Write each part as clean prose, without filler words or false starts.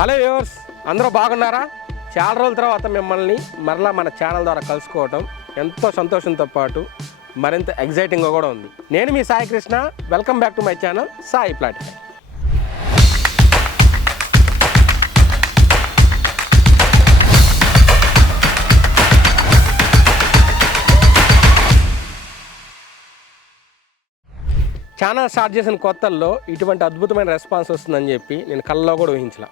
Hello viewers, అందరూ బాగున్నారా? చాలా రోజుల తర్వాత మిమ్మల్ని మరలా మన ఛానల్ ద్వారా కలుసుకోవటం ఎంతో సంతోషంతో పాటు మరింత ఎగ్జైటింగ్గా కూడా ఉంది. నేను మీ Sai Krishna. Welcome back to my channel Sai Platify. Channel start చేసిన కొత్తల్లో ఇటువంటి అద్భుతమైన రెస్పాన్స్ వస్తుందని చెప్పి నేను కళ్ళలో కూడా ఊహించలా.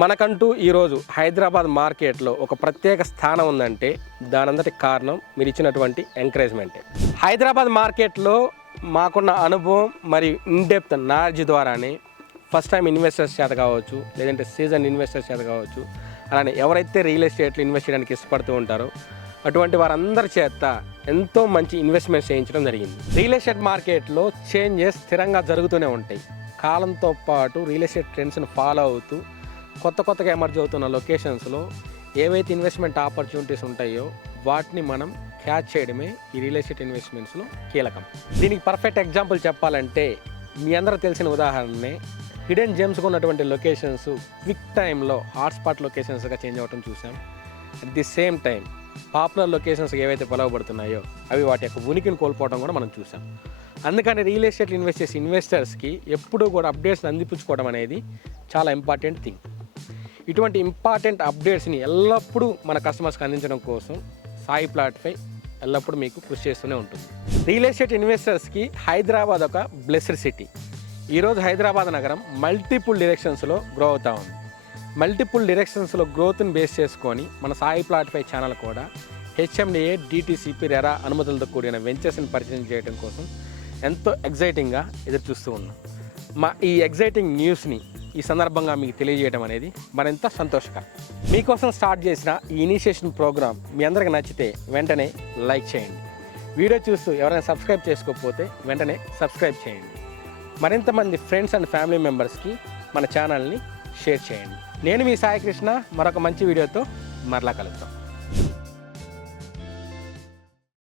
మనకంటూ ఈరోజు హైదరాబాద్ మార్కెట్లో ఒక ప్రత్యేక స్థానం ఉందంటే దానంతటి కారణం మీరు ఇచ్చినటువంటి ఎంకరేజ్మెంటే. హైదరాబాద్ మార్కెట్లో మాకున్న అనుభవం మరియు ఇన్డెప్త్ నాలెడ్జ్ ద్వారానే ఫస్ట్ టైం ఇన్వెస్టర్స్ చేత కావచ్చు, లేదంటే సీజన్ ఇన్వెస్టర్స్ చేత కావచ్చు, అలానే ఎవరైతే రియల్ ఎస్టేట్లో ఇన్వెస్ట్ చేయడానికి ఇష్టపడుతూ ఉంటారో అటువంటి వారందరి చేత ఎంతో మంచి ఇన్వెస్ట్మెంట్స్ చేయించడం జరిగింది. రియల్ ఎస్టేట్ మార్కెట్లో చేంజెస్ స్థిరంగా జరుగుతూనే ఉంటాయి. కాలంతో పాటు రియల్ ఎస్టేట్ ట్రెండ్స్ని ఫాలో అవుతూ కొత్తగా ఎమర్జ్ అవుతున్న లొకేషన్స్లో ఏవైతే ఇన్వెస్ట్మెంట్ ఆపర్చునిటీస్ ఉంటాయో వాటిని మనం క్యాచ్ చేయడమే ఈ రియల్ ఎస్టేట్ ఇన్వెస్ట్మెంట్స్లో కీలకం. దీనికి పర్ఫెక్ట్ ఎగ్జాంపుల్ చెప్పాలంటే మీ అందరూ తెలిసిన ఉదాహరణనే హిడెన్ జెమ్స్గా ఉన్నటువంటి లొకేషన్స్ క్విక్ టైంలో హాట్స్పాట్ లొకేషన్స్గా చేంజ్ అవ్వడం చూసాం. At the same time popular locations ఏవైతే పిలువబడుతున్నాయో అవి వాటి యొక్క ఉనికిని కోల్పోవడం కూడా మనం చూసాం. అందుకని రియల్ ఎస్టేట్లో ఇన్వెస్ట్ చేసే ఇన్వెస్టర్స్కి ఎప్పుడూ కూడా అప్డేట్స్ని అందిపుచ్చుకోవడం అనేది చాలా ఇంపార్టెంట్ థింగ్. ఇటువంటి ఇంపార్టెంట్ అప్డేట్స్ని ఎల్లప్పుడూ మన కస్టమర్స్కి అందించడం కోసం సాయి ప్లాటిఫై ఎల్లప్పుడూ మీకు కృషి చేస్తూనే ఉంటుంది. రియల్ ఎస్టేట్ ఇన్వెస్టర్స్కి హైదరాబాద్ ఒక బ్లెస్డ్ సిటీ. ఈరోజు హైదరాబాద్ నగరం మల్టిపుల్ డైరెక్షన్స్లో గ్రో అవుతూ ఉంది. మల్టిపుల్ డైరెక్షన్స్లో గ్రోత్ని బేస్ చేసుకొని మన సాయి ప్లాటిఫై ఛానల్ కూడా హెచ్ఎండిఏ, డిటిసిపి, రెరా అనుమతులతో కూడిన వెంచర్స్ని పరిచయం చేయడం కోసం ఎంతో ఎగ్జైటింగ్గా ఎదురు చూస్తూ ఉన్నాం. మా ఈ ఎగ్జైటింగ్ న్యూస్ని ఈ సందర్భంగా మీకు తెలియజేయడం అనేది మరింత సంతోషకరం. మీకోసం స్టార్ట్ చేసిన ఈ ఇనిషియేషన్ ప్రోగ్రామ్ మీ అందరికి నచ్చితే వెంటనే లైక్ చేయండి. వీడియో చూస్తూ ఎవరైనా సబ్స్క్రైబ్ చేసుకోకపోతే వెంటనే సబ్స్క్రైబ్ చేయండి. మరింత మంది ఫ్రెండ్స్ అండ్ ఫ్యామిలీ మెంబర్స్కి మన ఛానల్ని షేర్ చేయండి. నేను మీ సాయి కృష్ణ. మరొక మంచి వీడియోతో మరలా కలుద్దాం.